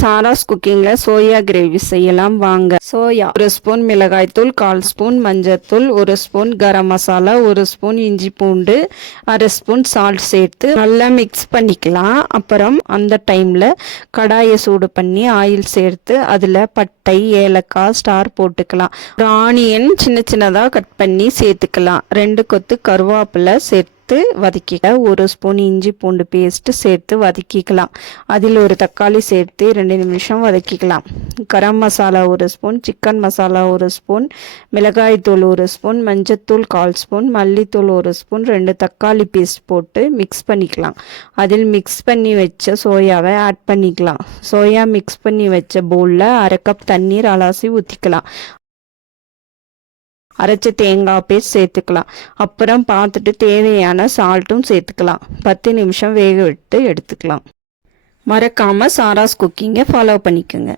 சாராஸ் குக்கிங்ல soya gravy செய்யலாம் வாங்க. Soya 1 spoon மிளகாய்த்தூள், 1/4 ஸ்பூன் மஞ்சள்தூள், 1 ஸ்பூன் கரம் மசாலா, 1 ஸ்பூன் இஞ்சி பூண்டு, 1/2 ஸ்பூன் சால்ட் சேர்த்து நல்லா மிக்ஸ் பண்ணிக்கலாம். அப்புறம் அந்த டைம்ல கடாயை சூடு பண்ணி ஆயில் சேர்த்து அதில் பட்டை, ஏலக்காய், ஸ்டார் போட்டுக்கலாம். ஒரு ஆனியன் சின்ன சின்னதாக கட் பண்ணி சேர்த்துக்கலாம். 2 கொத்து கருவேப்பிலை சேர்த்து வதக்கிக்க. 1 ஸ்பூன் இஞ்சி பூண்டு பேஸ்ட் சேர்த்து வதக்கிக்கலாம். அதில் ஒரு தக்காளி சேர்த்து 2 நிமிஷம் வதக்கிக்கலாம். Garam masala 1 spoon, chicken masala 1 spoon, மிளகாய்த்தூள் 1 ஸ்பூன், மஞ்சத்தூள் 1/4 ஸ்பூன், மல்லித்தூள் 1 ஸ்பூன், 2 தக்காளி பேஸ்ட் போட்டு மிக்ஸ் பண்ணிக்கலாம். அதில் மிக்ஸ் பண்ணி வச்ச சோயாவை ஆட் பண்ணிக்கலாம். சோயா மிக்ஸ் பண்ணி வச்ச பவுலில் 1/2 கப் தண்ணீர் அலசி ஊற்றிக்கலாம். அரைச்ச தேங்காய் பேஸ்ட் சேர்த்துக்கலாம். அப்புறம் பார்த்துட்டு தேவையான சால்ட்டும் சேர்த்துக்கலாம். 10 நிமிஷம் வேக விட்டு எடுத்துக்கலாம். மறக்காமல் சாராஸ் குக்கிங்கை ஃபாலோ பண்ணிக்கோங்க.